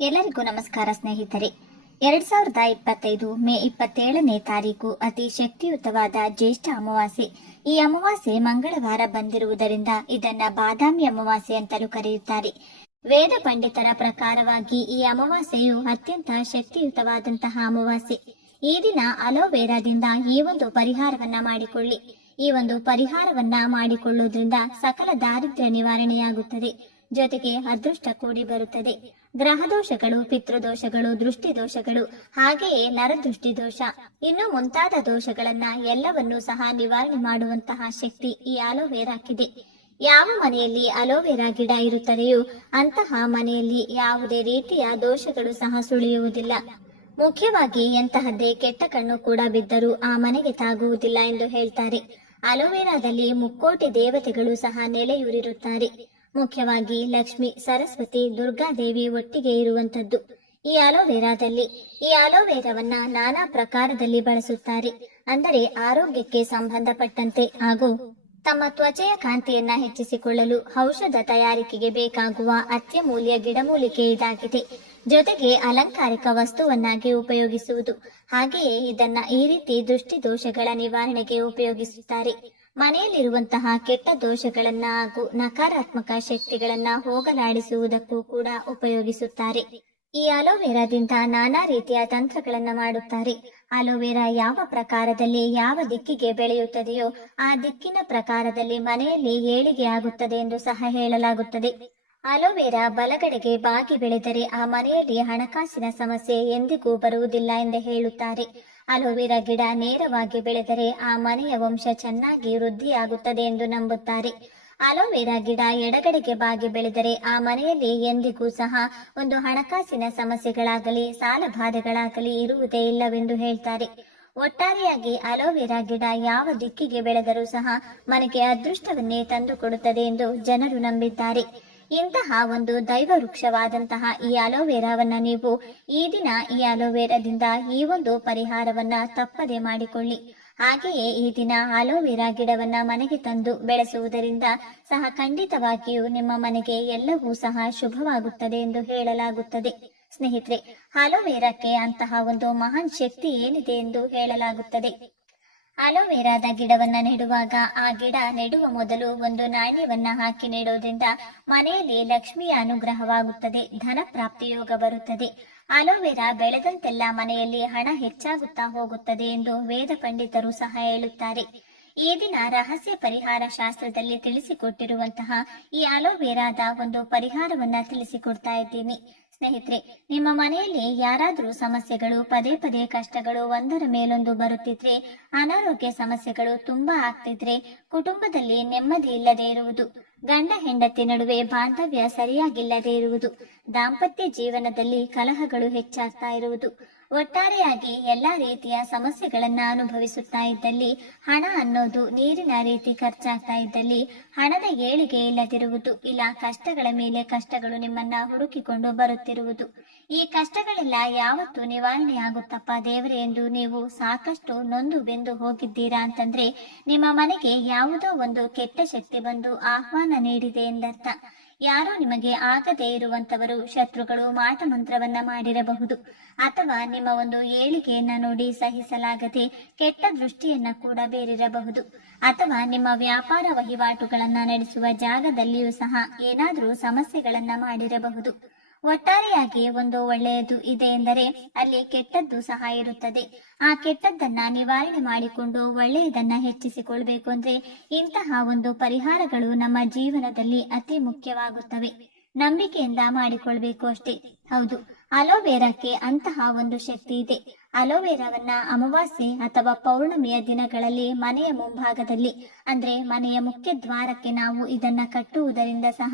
ಎಲ್ಲರಿಗೂ ನಮಸ್ಕಾರ ಸ್ನೇಹಿತರೆ. 2025 ಮೇ 27ನೇ ತಾರೀಕು ಅತಿ ಶಕ್ತಿಯುತವಾದ ಜ್ಯೇಷ್ಠ ಅಮಾವಾಸ್ಯೆ. ಈ ಅಮಾವಾಸ್ಯೆ ಮಂಗಳವಾರ ಬಂದಿರುವುದರಿಂದ ಇದನ್ನ ಬಾದಾಮಿ ಅಮಾವಾಸ್ಯೆ ಅಂತಲೂ ಕರೆಯುತ್ತಾರೆ. ವೇದ ಪಂಡಿತರ ಪ್ರಕಾರವಾಗಿ ಈ ಅಮಾವಾಸ್ಯೆಯು ಅತ್ಯಂತ ಶಕ್ತಿಯುತವಾದಂತಹ ಅಮಾವಾಸ್ಯೆ. ಈ ದಿನ ಅಲೋವೆರಾದಿಂದ ಈ ಒಂದು ಪರಿಹಾರವನ್ನ ಮಾಡಿಕೊಳ್ಳಿ. ಈ ಒಂದು ಪರಿಹಾರವನ್ನ ಮಾಡಿಕೊಳ್ಳುವುದರಿಂದ ಸಕಲ ದಾರಿದ್ರ್ಯ ನಿವಾರಣೆಯಾಗುತ್ತದೆ. ಜೊತೆಗೆ ಅದೃಷ್ಟ ಕೂಡಿ ಬರುತ್ತದೆ. ಗ್ರಹ ದೋಷಗಳು, ಪಿತೃದೋಷಗಳು, ದೃಷ್ಟಿ ದೋಷಗಳು, ಹಾಗೆಯೇ ನರದೃಷ್ಟಿ ದೋಷ, ಇನ್ನು ಮುಂತಾದ ದೋಷಗಳನ್ನ ಎಲ್ಲವನ್ನೂ ಸಹ ನಿವಾರಣೆ ಮಾಡುವಂತಹ ಶಕ್ತಿ ಈ ಅಲೋವೆರಾಕ್ಕಿದೆ. ಯಾವ ಮನೆಯಲ್ಲಿ ಅಲೋವೆರಾ ಗಿಡ ಇರುತ್ತದೆಯೋ ಅಂತಹ ಮನೆಯಲ್ಲಿ ಯಾವುದೇ ರೀತಿಯ ದೋಷಗಳು ಸಹ ಸುಳಿಯುವುದಿಲ್ಲ. ಮುಖ್ಯವಾಗಿ ಎಂತಹದ್ದೇ ಕೆಟ್ಟ ಕಣ್ಣು ಕೂಡ ಬಿದ್ದರೂ ಆ ಮನೆಗೆ ತಾಗುವುದಿಲ್ಲ ಎಂದು ಹೇಳ್ತಾರೆ. ಅಲೋವೆರಾದಲ್ಲಿ ಮುಕ್ಕೋಟಿ ದೇವತೆಗಳು ಸಹ ನೆಲೆಯೂರಿರುತ್ತಾರೆ. ಮುಖ್ಯವಾಗಿ ಲಕ್ಷ್ಮಿ, ಸರಸ್ವತಿ, ದುರ್ಗಾದೇವಿ ಒಟ್ಟಿಗೆ ಇರುವಂತದ್ದು ಈ ಅಲೋವೆರಾದಲ್ಲಿ. ಈ ಅಲೋವೆರಾವನ್ನ ನಾನಾ ಪ್ರಕಾರದಲ್ಲಿ ಬಳಸುತ್ತಾರೆ. ಅಂದರೆ ಆರೋಗ್ಯಕ್ಕೆ ಸಂಬಂಧಪಟ್ಟಂತೆ ಹಾಗೂ ತಮ್ಮ ತ್ವಚೆಯ ಕಾಂತಿಯನ್ನ ಹೆಚ್ಚಿಸಿಕೊಳ್ಳಲು ಔಷಧ ತಯಾರಿಕೆಗೆ ಬೇಕಾಗುವ ಅತ್ಯಮೂಲ್ಯ ಗಿಡಮೂಲಿಕೆ ಇದಾಗಿದೆ. ಜೊತೆಗೆ ಅಲಂಕಾರಿಕ ವಸ್ತುವನ್ನಾಗಿ ಉಪಯೋಗಿಸುವುದು. ಹಾಗೆಯೇ ಇದನ್ನ ಈ ರೀತಿ ದೃಷ್ಟಿ ದೋಷಗಳ ನಿವಾರಣೆಗೆ ಉಪಯೋಗಿಸುತ್ತಾರೆ. ಮನೆಯಲ್ಲಿರುವಂತಹ ಕೆಟ್ಟ ದೋಷಗಳನ್ನ ಹಾಗೂ ನಕಾರಾತ್ಮಕ ಶಕ್ತಿಗಳನ್ನ ಹೋಗಲಾಡಿಸುವುದಕ್ಕೂ ಕೂಡ ಉಪಯೋಗಿಸುತ್ತಾರೆ. ಈ ಅಲೋವೆರಾದಿಂದ ನಾನಾ ರೀತಿಯ ತಂತ್ರಗಳನ್ನ ಮಾಡುತ್ತಾರೆ. ಅಲೋವೆರಾ ಯಾವ ಪ್ರಕಾರದಲ್ಲಿ ಯಾವ ದಿಕ್ಕಿಗೆ ಬೆಳೆಯುತ್ತದೆಯೋ ಆ ದಿಕ್ಕಿನ ಪ್ರಕಾರದಲ್ಲಿ ಮನೆಯಲ್ಲಿ ಏಳಿಗೆ ಆಗುತ್ತದೆ ಎಂದು ಸಹ ಹೇಳಲಾಗುತ್ತದೆ. ಅಲೋವೆರಾ ಬಲಗಡೆಗೆ ಬಾಗಿ ಬೆಳೆದರೆ ಆ ಮನೆಯಲ್ಲಿ ಹಣಕಾಸಿನ ಸಮಸ್ಯೆ ಎಂದಿಗೂ ಬರುವುದಿಲ್ಲ ಎಂದು ಹೇಳುತ್ತಾರೆ. ಅಲೋವೆರಾ ಗಿಡ ನೇರವಾಗಿ ಬೆಳೆದರೆ ಆ ಮನೆಯ ವಂಶ ಚೆನ್ನಾಗಿ ವೃದ್ಧಿಯಾಗುತ್ತದೆ ಎಂದು ನಂಬುತ್ತಾರೆ. ಅಲೋವೆರಾ ಗಿಡ ಎಡಗಡೆಗೆ ಬಾಗಿ ಬೆಳೆದರೆ ಆ ಮನೆಯಲ್ಲಿ ಎಂದಿಗೂ ಸಹ ಒಂದು ಹಣಕಾಸಿನ ಸಮಸ್ಯೆಗಳಾಗಲಿ ಸಾಲ ಬಾಧೆಗಳಾಗಲಿ ಇರುವುದೇ ಇಲ್ಲವೆಂದು ಹೇಳ್ತಾರೆ. ಒಟ್ಟಾರೆಯಾಗಿ ಅಲೋವೆರಾ ಗಿಡ ಯಾವ ದಿಕ್ಕಿಗೆ ಬೆಳೆದರೂ ಸಹ ಮನೆಗೆ ಅದೃಷ್ಟವನ್ನೇ ತಂದುಕೊಡುತ್ತದೆ ಎಂದು ಜನರು ನಂಬಿದ್ದಾರೆ. ಇಂತಹ ಒಂದು ದೈವ ವೃಕ್ಷವಾದಂತಹ ಈ ಅಲೋವೆರಾವನ್ನ ನೀವು ಈ ದಿನ ಈ ಅಲೋವೆರಾದಿಂದ ಈ ಒಂದು ಪರಿಹಾರವನ್ನ ತಪ್ಪದೆ ಮಾಡಿಕೊಳ್ಳಿ. ಹಾಗೆಯೇ ಈ ದಿನ ಅಲೋವೆರಾ ಗಿಡವನ್ನ ಮನೆಗೆ ತಂದು ಬೆಳೆಸುವುದರಿಂದ ಸಹ ಖಂಡಿತವಾಗಿಯೂ ನಿಮ್ಮ ಮನೆಗೆ ಎಲ್ಲವೂ ಸಹ ಶುಭವಾಗುತ್ತದೆ ಎಂದು ಹೇಳಲಾಗುತ್ತದೆ. ಸ್ನೇಹಿತರೆ, ಅಲೋವೆರಾಕ್ಕೆ ಅಂತಹ ಒಂದು ಮಹಾನ್ ಶಕ್ತಿ ಏನಿದೆ ಎಂದು ಹೇಳಲಾಗುತ್ತದೆ. ಅಲೋವೆರಾದ ಗಿಡವನ್ನ ನೆಡುವಾಗ ಆ ಗಿಡ ನೆಡುವ ಮೊದಲು ಒಂದು ನಾಣ್ಯವನ್ನ ಹಾಕಿ ನೆಡೋದ್ರಿಂದ ಮನೆಯಲ್ಲಿ ಲಕ್ಷ್ಮಿಯ ಅನುಗ್ರಹವಾಗುತ್ತದೆ, ಧನ ಪ್ರಾಪ್ತಿ ಯೋಗ ಬರುತ್ತದೆ. ಅಲೋವೆರಾ ಬೆಳೆದಂತೆಲ್ಲ ಮನೆಯಲ್ಲಿ ಹಣ ಹೆಚ್ಚಾಗುತ್ತಾ ಹೋಗುತ್ತದೆ ಎಂದು ವೇದ ಪಂಡಿತರು ಸಹ ಹೇಳುತ್ತಾರೆ. ಈ ದಿನ ರಹಸ್ಯ ಪರಿಹಾರ ಶಾಸ್ತ್ರದಲ್ಲಿ ತಿಳಿಸಿಕೊಟ್ಟಿರುವಂತಹ ಈ ಅಲೋವೆರಾದ ಒಂದು ಪರಿಹಾರವನ್ನ ತಿಳಿಸಿಕೊಡ್ತಾ ಇದ್ದೀನಿ. ಸ್ನೇಹಿತರೆ, ನಿಮ್ಮ ಮನೆಯಲ್ಲಿ ಯಾರಾದ್ರೂ ಸಮಸ್ಯೆಗಳು, ಪದೇ ಪದೇ ಕಷ್ಟಗಳು ಒಂದರ ಮೇಲೊಂದು ಬರುತ್ತಿದ್ರೆ, ಅನಾರೋಗ್ಯ ಸಮಸ್ಯೆಗಳು ತುಂಬಾ ಆಗ್ತಿದ್ರೆ, ಕುಟುಂಬದಲ್ಲಿ ನೆಮ್ಮದಿ ಇಲ್ಲದೆ ಇರುವುದು, ಗಂಡ ಹೆಂಡತಿ ನಡುವೆ ಬಾಂಧವ್ಯ ಸರಿಯಾಗಿಲ್ಲದೆ ಇರುವುದು, ದಾಂಪತ್ಯ ಜೀವನದಲ್ಲಿ ಕಲಹಗಳು ಹೆಚ್ಚಾಗ್ತಾ ಇರುವುದು, ಒಟ್ಟಾರೆಯಾಗಿ ಎಲ್ಲಾ ರೀತಿಯ ಸಮಸ್ಯೆಗಳನ್ನ ಅನುಭವಿಸುತ್ತಾ ಇದ್ದಲ್ಲಿ, ಹಣ ಅನ್ನೋದು ನೀರಿನ ರೀತಿ ಖರ್ಚಾಗ್ತಾ ಇದ್ದಲ್ಲಿ, ಹಣದ ಏಳಿಗೆ ಇಲ್ಲದಿರುವುದು, ಇಲ್ಲ ಕಷ್ಟಗಳ ಮೇಲೆ ಕಷ್ಟಗಳು ನಿಮ್ಮನ್ನ ಹುಡುಕಿಕೊಂಡು ಬರುತ್ತಿರುವುದು, ಈ ಕಷ್ಟಗಳೆಲ್ಲ ಯಾವತ್ತು ನಿವಾರಣೆ ಆಗುತ್ತಪ್ಪ ದೇವರೇ ಎಂದು ನೀವು ಸಾಕಷ್ಟು ನೊಂದು ಬೆಂದು ಹೋಗಿದ್ದೀರಾ ಅಂತಂದ್ರೆ ನಿಮ್ಮ ಮನೆಗೆ ಯಾವುದೋ ಒಂದು ಕೆಟ್ಟ ಶಕ್ತಿ ಬಂದು ಆಹ್ವಾನ ನೀಡಿದೆ ಎಂದರ್ಥ. ಯಾರೋ ನಿಮಗೆ ಆಗದೇ ಇರುವಂತವರು, ಶತ್ರುಗಳು ಮಾಟ ಮಂತ್ರವನ್ನ ಮಾಡಿರಬಹುದು, ಅಥವಾ ನಿಮ್ಮ ಒಂದು ಏಳಿಗೆಯನ್ನ ನೋಡಿ ಸಹಿಸಲಾಗದೆ ಕೆಟ್ಟ ದೃಷ್ಟಿಯನ್ನ ಕೂಡ ಬೀರಿರಬಹುದು, ಅಥವಾ ನಿಮ್ಮ ವ್ಯಾಪಾರ ವಹಿವಾಟುಗಳನ್ನ ನಡೆಸುವ ಜಾಗದಲ್ಲಿಯೂ ಸಹ ಏನಾದರೂ ಸಮಸ್ಯೆಗಳನ್ನ ಮಾಡಿರಬಹುದು. ಒಟ್ಟಾರೆಯಾಗಿ ಒಂದು ಒಳ್ಳೆಯದು ಇದೆ ಎಂದರೆ ಅಲ್ಲಿ ಕೆಟ್ಟದ್ದು ಸಹ ಇರುತ್ತದೆ. ಆ ಕೆಟ್ಟದ್ದನ್ನ ನಿವಾರಣೆ ಮಾಡಿಕೊಂಡು ಒಳ್ಳೆಯದನ್ನ ಹೆಚ್ಚಿಸಿಕೊಳ್ಬೇಕು ಅಂದ್ರೆ ಇಂತಹ ಒಂದು ಪರಿಹಾರಗಳು ನಮ್ಮ ಜೀವನದಲ್ಲಿ ಅತಿ ಮುಖ್ಯವಾಗುತ್ತವೆ. ನಂಬಿಕೆಯಿಂದ ಮಾಡಿಕೊಳ್ಬೇಕು ಅಷ್ಟೇ. ಹೌದು, ಅಲೋವೆರಾಕ್ಕೆ ಅಂತಹ ಒಂದು ಶಕ್ತಿ ಇದೆ. ಅಲೋವೆರಾವನ್ನ ಅಮಾವಾಸ್ಯೆ ಅಥವಾ ಪೌರ್ಣಮಿಯ ದಿನಗಳಲ್ಲಿ ಮನೆಯ ಮುಂಭಾಗದಲ್ಲಿ ಅಂದ್ರೆ ಮನೆಯ ಮುಖ್ಯ ದ್ವಾರಕ್ಕೆ ನಾವು ಇದನ್ನ ಕಟ್ಟುವುದರಿಂದ ಸಹ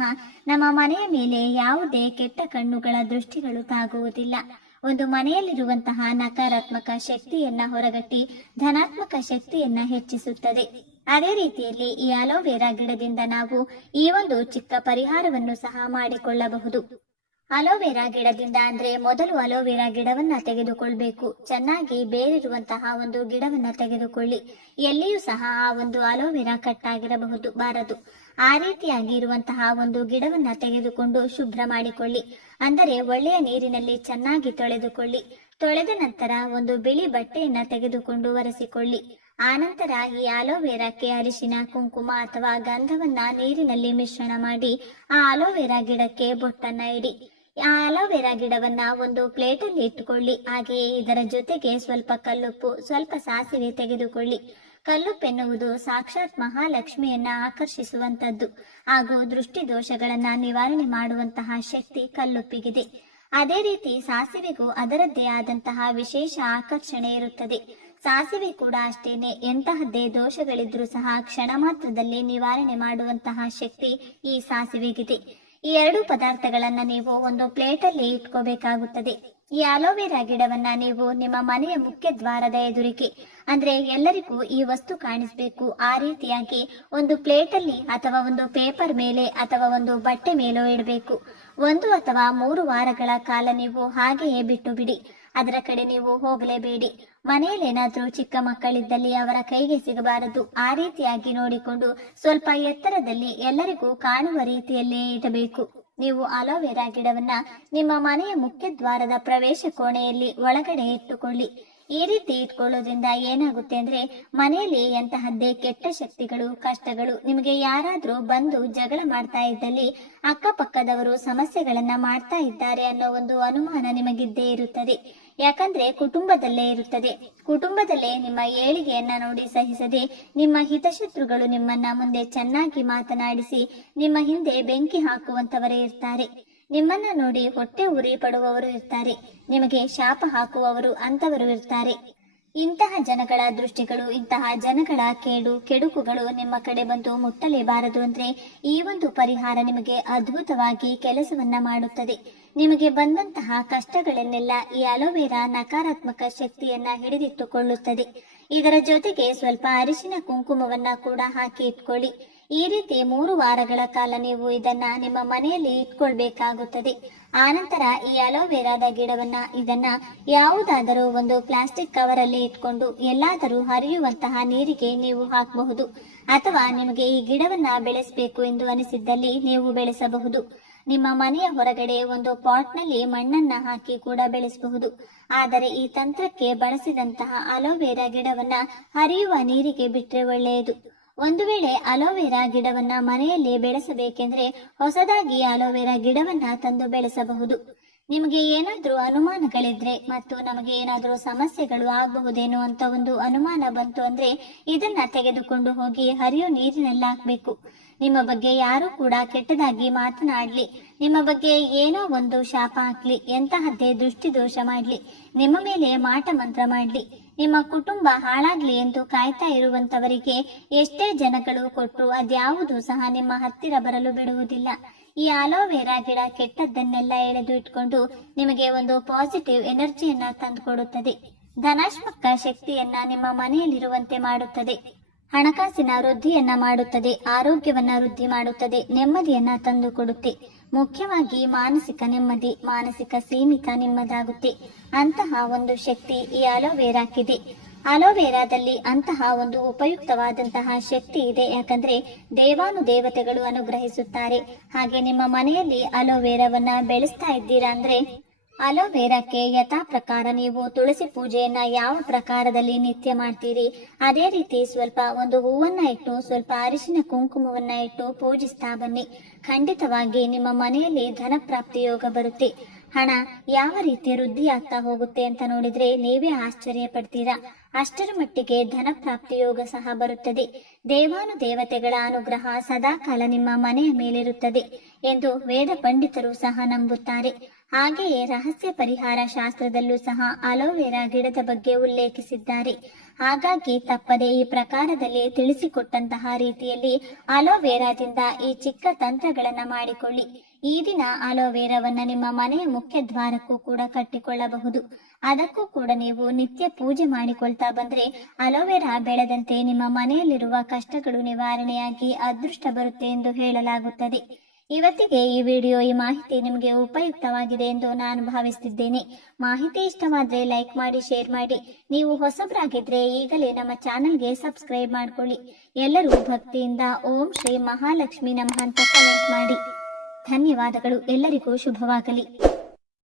ನಮ್ಮ ಮನೆಯ ಮೇಲೆ ಯಾವುದೇ ಕೆಟ್ಟ ಕಣ್ಣುಗಳ ದೃಷ್ಟಿಗಳು ತಾಗುವುದಿಲ್ಲ. ಒಂದು ಮನೆಯಲ್ಲಿರುವಂತಹ ನಕಾರಾತ್ಮಕ ಶಕ್ತಿಯನ್ನ ಹೊರಗಟ್ಟಿ ಧನಾತ್ಮಕ ಶಕ್ತಿಯನ್ನ ಹೆಚ್ಚಿಸುತ್ತದೆ. ಅದೇ ರೀತಿಯಲ್ಲಿ ಈ ಅಲೋವೆರಾ ಗಿಡದಿಂದ ನಾವು ಈ ಒಂದು ಚಿಕ್ಕ ಪರಿಹಾರವನ್ನು ಸಹ ಮಾಡಿಕೊಳ್ಳಬಹುದು. ಅಲೋವೆರಾ ಗಿಡದಿಂದ ಅಂದ್ರೆ ಮೊದಲು ಅಲೋವೆರಾ ಗಿಡವನ್ನ ತೆಗೆದುಕೊಳ್ಬೇಕು. ಚೆನ್ನಾಗಿ ಬೇರಿರುವಂತಹ ಒಂದು ಗಿಡವನ್ನ ತೆಗೆದುಕೊಳ್ಳಿ. ಎಲ್ಲಿಯೂ ಸಹ ಆ ಒಂದು ಅಲೋವೆರಾ ಕಟ್ಟಾಗಿರಬಹುದು ಬಾರದು. ಆ ರೀತಿಯಾಗಿ ಇರುವಂತಹ ಒಂದು ಗಿಡವನ್ನ ತೆಗೆದುಕೊಂಡು ಶುಭ್ರ ಮಾಡಿಕೊಳ್ಳಿ. ಅಂದರೆ ಒಳ್ಳೆಯ ನೀರಿನಲ್ಲಿ ಚೆನ್ನಾಗಿ ತೊಳೆದುಕೊಳ್ಳಿ. ತೊಳೆದ ನಂತರ ಒಂದು ಬಿಳಿ ಬಟ್ಟೆಯನ್ನ ತೆಗೆದುಕೊಂಡು ಒರೆಸಿಕೊಳ್ಳಿ. ಆನಂತರ ಈ ಆಲೋವೆರಾಕ್ಕೆ ಅರಿಶಿನ, ಕುಂಕುಮ ಅಥವಾ ಗಂಧವನ್ನ ನೀರಿನಲ್ಲಿ ಮಿಶ್ರಣ ಮಾಡಿ ಆ ಆಲೋವೆರಾ ಗಿಡಕ್ಕೆ ಬೊಟ್ಟನ್ನ ಇಡಿ. ಆ ಆಲೋವೆರಾ ಗಿಡವನ್ನ ಒಂದು ಪ್ಲೇಟಲ್ಲಿ ಇಟ್ಟುಕೊಳ್ಳಿ. ಹಾಗೆಯೇ ಇದರ ಜೊತೆಗೆ ಸ್ವಲ್ಪ ಕಲ್ಲುಪ್ಪು, ಸ್ವಲ್ಪ ಸಾಸಿವೆ ತೆಗೆದುಕೊಳ್ಳಿ. ಕಲ್ಲುಪ್ಪೆನ್ನುವುದು ಸಾಕ್ಷಾತ್ ಮಹಾಲಕ್ಷ್ಮಿಯನ್ನ ಆಕರ್ಷಿಸುವಂತದ್ದು ಹಾಗೂ ದೃಷ್ಟಿ ದೋಷಗಳನ್ನ ನಿವಾರಣೆ ಮಾಡುವಂತಹ ಶಕ್ತಿ ಕಲ್ಲುಪ್ಪಿಗಿದೆ. ಅದೇ ರೀತಿ ಸಾಸಿವೆಗೂ ಅದರದ್ದೇ ಆದಂತಹ ವಿಶೇಷ ಆಕರ್ಷಣೆ ಇರುತ್ತದೆ. ಸಾಸಿವೆ ಕೂಡ ಅಷ್ಟೇನೆ, ಎಂತಹದ್ದೇ ದೋಷಗಳಿದ್ರೂ ಸಹ ಕ್ಷಣ ಮಾತ್ರದಲ್ಲಿ ನಿವಾರಣೆ ಮಾಡುವಂತಹ ಶಕ್ತಿ ಈ ಸಾಸಿವೆಗಿದೆ. ಈ ಎರಡು ಪದಾರ್ಥಗಳನ್ನ ನೀವು ಒಂದು ಪ್ಲೇಟಲ್ಲಿ ಇಟ್ಕೋಬೇಕಾಗುತ್ತದೆ. ಈ ಆಲೋವೆರಾ ಗಿಡವನ್ನ ನೀವು ನಿಮ್ಮ ಮನೆಯ ಮುಖ್ಯ ದ್ವಾರದ ಎದುರಿಗೆ, ಅಂದ್ರೆ ಎಲ್ಲರಿಗೂ ಈ ವಸ್ತು ಕಾಣಿಸ್ಬೇಕು ಆ ರೀತಿಯಾಗಿ ಒಂದು ಪ್ಲೇಟಲ್ಲಿ ಅಥವಾ ಒಂದು ಪೇಪರ್ ಮೇಲೆ ಅಥವಾ ಒಂದು ಬಟ್ಟೆ ಮೇಲೋ ಇಡಬೇಕು. 1 ಅಥವಾ 3 ವಾರಗಳ ಕಾಲ ನೀವು ಹಾಗೆಯೇ ಬಿಟ್ಟು ಬಿಡಿ. ಅದರ ಕಡೆ ನೀವು ಹೋಗಲೇಬೇಡಿ. ಮನೆಯಲ್ಲಿ ಏನಾದ್ರೂ ಚಿಕ್ಕ ಮಕ್ಕಳಿದ್ದಲ್ಲಿ ಅವರ ಕೈಗೆ ಸಿಗಬಾರದು. ಆ ರೀತಿಯಾಗಿ ನೋಡಿಕೊಂಡು ಸ್ವಲ್ಪ ಎತ್ತರದಲ್ಲಿ ಎಲ್ಲರಿಗೂ ಕಾಣುವ ರೀತಿಯಲ್ಲೇ ಇಡಬೇಕು. ನೀವು ಆಲೋವೆರಾ ಗಿಡವನ್ನ ನಿಮ್ಮ ಮನೆಯ ಮುಖ್ಯ ದ್ವಾರದ ಪ್ರವೇಶ ಕೋಣೆಯಲ್ಲಿ ಒಳಗಡೆ ಇಟ್ಟುಕೊಳ್ಳಿ. ಈ ರೀತಿ ಇಟ್ಕೊಳ್ಳೋದ್ರಿಂದ ಏನಾಗುತ್ತೆ ಅಂದ್ರೆ ಮನೆಯಲ್ಲಿ ಎಂತಹದ್ದೇ ಕೆಟ್ಟ ಶಕ್ತಿಗಳು, ಕಷ್ಟಗಳು, ನಿಮಗೆ ಯಾರಾದ್ರೂ ಬಂದು ಜಗಳ ಮಾಡ್ತಾ ಇದ್ದಲ್ಲಿ, ಅಕ್ಕಪಕ್ಕದವರು ಸಮಸ್ಯೆಗಳನ್ನ ಮಾಡ್ತಾ ಇದ್ದಾರೆ ಅನ್ನೋ ಒಂದು ಅನುಮಾನ ನಿಮಗಿದ್ದೇ ಇರುತ್ತದೆ. ಯಾಕಂದ್ರೆ ಕುಟುಂಬದಲ್ಲೇ ಇರುತ್ತದೆ. ಕುಟುಂಬದಲ್ಲೇ ನಿಮ್ಮ ಏಳಿಗೆಯನ್ನ ನೋಡಿ ಸಹಿಸದೆ ನಿಮ್ಮ ಹಿತಶತ್ರುಗಳು ನಿಮ್ಮನ್ನ ಮುಂದೆ ಚೆನ್ನಾಗಿ ಮಾತನಾಡಿಸಿ ನಿಮ್ಮ ಹಿಂದೆ ಬೆಂಕಿ ಹಾಕುವಂತವರೇ ಇರ್ತಾರೆ. ನಿಮ್ಮನ್ನ ನೋಡಿ ಹೊಟ್ಟೆ ಉರಿ ಪಡುವವರು ಇರ್ತಾರೆ. ನಿಮಗೆ ಶಾಪ ಹಾಕುವವರು ಅಂತವರು ಇರ್ತಾರೆ. ಇಂತಹ ಜನಗಳ ದೃಷ್ಟಿಗಳು, ಇಂತಹ ಜನಗಳ ಕೆಡುಕುಗಳು ನಿಮ್ಮ ಕಡೆ ಬಂದು ಮುಟ್ಟಲೇಬಾರದು ಅಂದ್ರೆ ಈ ಒಂದು ಪರಿಹಾರ ನಿಮಗೆ ಅದ್ಭುತವಾಗಿ ಕೆಲಸವನ್ನ ಮಾಡುತ್ತದೆ. ನಿಮಗೆ ಬಂದಂತಹ ಕಷ್ಟಗಳನ್ನೆಲ್ಲ ಈ ಅಲೋವೆರಾ ನಕಾರಾತ್ಮಕ ಶಕ್ತಿಯನ್ನ ಹಿಡಿದಿಟ್ಟುಕೊಳ್ಳುತ್ತದೆ. ಇದರ ಜೊತೆಗೆ ಸ್ವಲ್ಪ ಅರಿಶಿನ ಕುಂಕುಮವನ್ನ ಕೂಡ ಹಾಕಿ ಇಟ್ಕೊಳ್ಳಿ. ಈ ರೀತಿ 3 ವಾರಗಳ ಕಾಲ ನೀವು ಇದನ್ನ ನಿಮ್ಮ ಮನೆಯಲ್ಲಿ ಇಟ್ಕೊಳ್ಬೇಕಾಗುತ್ತದೆ. ಆನಂತರ ಈ ಅಲೋವೆರಾದ ಗಿಡವನ್ನ ಇದನ್ನ ಯಾವುದಾದರೂ ಒಂದು ಪ್ಲಾಸ್ಟಿಕ್ ಕವರ್ ಅಲ್ಲಿ ಇಟ್ಕೊಂಡು ಎಲ್ಲಾದರೂ ಹರಿಯುವಂತಹ ನೀರಿಗೆ ನೀವು ಹಾಕಬಹುದು. ಅಥವಾ ನಿಮಗೆ ಈ ಗಿಡವನ್ನ ಬೆಳೆಸಬೇಕು ಎಂದು ಅನಿಸಿದ್ದಲ್ಲಿ ನೀವು ಬೆಳೆಸಬಹುದು. ನಿಮ್ಮ ಮನೆಯ ಹೊರಗಡೆ ಒಂದು ಪಾಟ್ ನಲ್ಲಿ ಮಣ್ಣನ್ನ ಹಾಕಿ ಕೂಡ ಬೆಳೆಸಬಹುದು. ಆದರೆ ಈ ತಂತ್ರಕ್ಕೆ ಬಳಸಿದಂತಹ ಅಲೋವೆರಾ ಗಿಡವನ್ನ ಹರಿಯುವ ನೀರಿಗೆ ಬಿಟ್ಟರೆ ಒಳ್ಳೆಯದು. ಒಂದು ವೇಳೆ ಅಲೋವೆರಾ ಗಿಡವನ್ನ ಮನೆಯಲ್ಲಿ ಬೆಳೆಸಬೇಕೆಂದ್ರೆ ಹೊಸದಾಗಿ ಅಲೋವೆರಾ ಗಿಡವನ್ನ ತಂದು ಬೆಳೆಸಬಹುದು. ನಿಮಗೆ ಏನಾದ್ರೂ ಅನುಮಾನಗಳಿದ್ರೆ ಮತ್ತು ನಮಗೆ ಏನಾದ್ರೂ ಸಮಸ್ಯೆಗಳು ಆಗಬಹುದೇನೋ ಅಂತ ಒಂದು ಅನುಮಾನ ಬಂತು ಅಂದ್ರೆ ಇದನ್ನ ತೆಗೆದುಕೊಂಡು ಹೋಗಿ ಹರಿಯೋ ನೀರಿನಲ್ಲಿ ಹಾಕ್ಬೇಕು. ನಿಮ್ಮ ಬಗ್ಗೆ ಯಾರು ಕೂಡ ಕೆಟ್ಟದಾಗಿ ಮಾತನಾಡ್ಲಿ, ನಿಮ್ಮ ಬಗ್ಗೆ ಏನೋ ಒಂದು ಶಾಪ ಹಾಕ್ಲಿ, ಎಂತಹದ್ದೇ ದೃಷ್ಟಿ ದೋಷ ಮಾಡ್ಲಿ, ನಿಮ್ಮ ಮೇಲೆ ಮಾಟ ಮಂತ್ರ ಮಾಡ್ಲಿ, ನಿಮ್ಮ ಕುಟುಂಬ ಹಾಳಾಗ್ಲಿ ಎಂದು ಕಾಯ್ತಾ ಇರುವಂತವರಿಗೆ ಎಷ್ಟೇ ಜನಗಳು ಕೊಟ್ಟರು ಅದ್ಯಾವುದು ಸಹ ನಿಮ್ಮ ಹತ್ತಿರ ಬರಲು ಬಿಡುವುದಿಲ್ಲ. ಈ ಅಲೋವೆರಾ ಗಿಡ ಕೆಟ್ಟದ್ದನ್ನೆಲ್ಲ ಎಳೆದು ಇಟ್ಕೊಂಡು ನಿಮಗೆ ಒಂದು ಪಾಸಿಟಿವ್ ಎನರ್ಜಿಯನ್ನ ತಂದುಕೊಡುತ್ತದೆ. ಧನಾತ್ಮಕ ಶಕ್ತಿಯನ್ನ ನಿಮ್ಮ ಮನೆಯಲ್ಲಿರುವಂತೆ ಮಾಡುತ್ತದೆ. ಹಣಕಾಸಿನ ವೃದ್ಧಿಯನ್ನ ಮಾಡುತ್ತದೆ. ಆರೋಗ್ಯವನ್ನ ವೃದ್ಧಿ ಮಾಡುತ್ತದೆ. ನೆಮ್ಮದಿಯನ್ನ ತಂದು ಕೊಡುತ್ತೆ. ಮುಖ್ಯವಾಗಿ ಮಾನಸಿಕ ನೆಮ್ಮದಿ, ಮಾನಸಿಕ ಸೀಮಿತ ನಿಮ್ಮದಾಗುತ್ತೆ. ಅಂತಹ ಒಂದು ಶಕ್ತಿ ಈ ಅಲೋವೆರಾಕ್ಕಿದೆ. ಅಲೋವೆರಾದಲ್ಲಿ ಅಂತಹ ಒಂದು ಉಪಯುಕ್ತವಾದಂತಹ ಶಕ್ತಿ ಇದೆ. ಯಾಕಂದ್ರೆ ದೇವಾನುದೇವತೆಗಳು ಅನುಗ್ರಹಿಸುತ್ತಾರೆ. ಹಾಗೆ ನಿಮ್ಮ ಮನೆಯಲ್ಲಿ ಅಲೋವೆರಾವನ್ನ ಬೆಳೆಸ್ತಾ ಇದ್ದೀರಾ ಅಂದ್ರೆ ಅಲೋವೆರಾಕ್ಕೆ ಯಥಾ ಪ್ರಕಾರ ನೀವು ತುಳಸಿ ಪೂಜೆಯನ್ನ ಯಾವ ಪ್ರಕಾರದಲ್ಲಿ ನಿತ್ಯ ಮಾಡ್ತೀರಿ ಅದೇ ರೀತಿ ಸ್ವಲ್ಪ ಒಂದು ಹೂವನ್ನ ಇಟ್ಟು ಸ್ವಲ್ಪ ಅರಿಶಿನ ಕುಂಕುಮವನ್ನ ಇಟ್ಟು ಪೂಜಿಸ್ತಾ ಬನ್ನಿ. ಖಂಡಿತವಾಗಿ ನಿಮ್ಮ ಮನೆಯಲ್ಲಿ ಧನ ಪ್ರಾಪ್ತಿ ಯೋಗ ಬರುತ್ತೆ. ಹಣ ಯಾವ ರೀತಿ ವೃದ್ಧಿ ಆಗ್ತಾ ಹೋಗುತ್ತೆ ಅಂತ ನೋಡಿದ್ರೆ ನೀವೇ ಆಶ್ಚರ್ಯ ಪಡ್ತೀರಾ. ಅಷ್ಟರ ಮಟ್ಟಿಗೆ ಧನ ಪ್ರಾಪ್ತಿ ಯೋಗ ಸಹ ಬರುತ್ತದೆ. ದೇವಾನುದೇವತೆಗಳ ಅನುಗ್ರಹ ಸದಾಕಾಲ ನಿಮ್ಮ ಮನೆಯ ಮೇಲಿರುತ್ತದೆ ಎಂದು ವೇದ ಪಂಡಿತರು ಸಹ ನಂಬುತ್ತಾರೆ. ಹಾಗೆಯೇ ರಹಸ್ಯ ಪರಿಹಾರ ಶಾಸ್ತ್ರದಲ್ಲೂ ಸಹ ಅಲೋವೆರಾ ಗಿಡದ ಬಗ್ಗೆ ಉಲ್ಲೇಖಿಸಿದ್ದಾರೆ. ಹಾಗಾಗಿ ತಪ್ಪದೆ ಈ ಪ್ರಕಾರದಲ್ಲಿ ತಿಳಿಸಿಕೊಟ್ಟಂತಹ ರೀತಿಯಲ್ಲಿ ಅಲೋವೆರಾದಿಂದ ಈ ಚಿಕ್ಕ ತಂತ್ರಗಳನ್ನ ಮಾಡಿಕೊಳ್ಳಿ. ಈ ದಿನ ಅಲೋವೆರಾವನ್ನ ನಿಮ್ಮ ಮನೆಯ ಮುಖ್ಯ ದ್ವಾರಕ್ಕೂ ಕೂಡ ಕಟ್ಟಿಕೊಳ್ಳಬಹುದು. ಅದಕ್ಕೂ ಕೂಡ ನೀವು ನಿತ್ಯ ಪೂಜೆ ಮಾಡಿಕೊಳ್ತಾ ಬಂದ್ರೆ ಅಲೋವೆರಾ ಬೆಳೆದಂತೆ ನಿಮ್ಮ ಮನೆಯಲ್ಲಿರುವ ಕಷ್ಟಗಳು ನಿವಾರಣೆಯಾಗಿ ಅದೃಷ್ಟ ಬರುತ್ತೆ ಎಂದು ಹೇಳಲಾಗುತ್ತದೆ. ಇವತ್ತಿಗೆ ಈ ವಿಡಿಯೋ ಈ ಮಾಹಿತಿ ನಿಮಗೆ ಉಪಯುಕ್ತವಾಗಿದೆ ಎಂದು ನಾನು ಭಾವಿಸುತ್ತಿದ್ದೇನೆ. ಮಾಹಿತಿ ಇಷ್ಟವಾದರೆ ಲೈಕ್ ಮಾಡಿ, ಶೇರ್ ಮಾಡಿ. ನೀವು ಹೊಸಬರಾಗಿದ್ರೆ ಈಗಲೇ ನಮ್ಮ ಚಾನೆಲ್ಗೆ ಸಬ್ಸ್ಕ್ರೈಬ್ ಮಾಡ್ಕೊಳ್ಳಿ. ಎಲ್ಲರೂ ಭಕ್ತಿಯಿಂದ ಓಂ ಶ್ರೀ ಮಹಾಲಕ್ಷ್ಮಿ ನಮಃ ಅಂತ ಕಮೆಂಟ್ ಮಾಡಿ. ಧನ್ಯವಾದಗಳು. ಎಲ್ಲರಿಗೂ ಶುಭವಾಗಲಿ.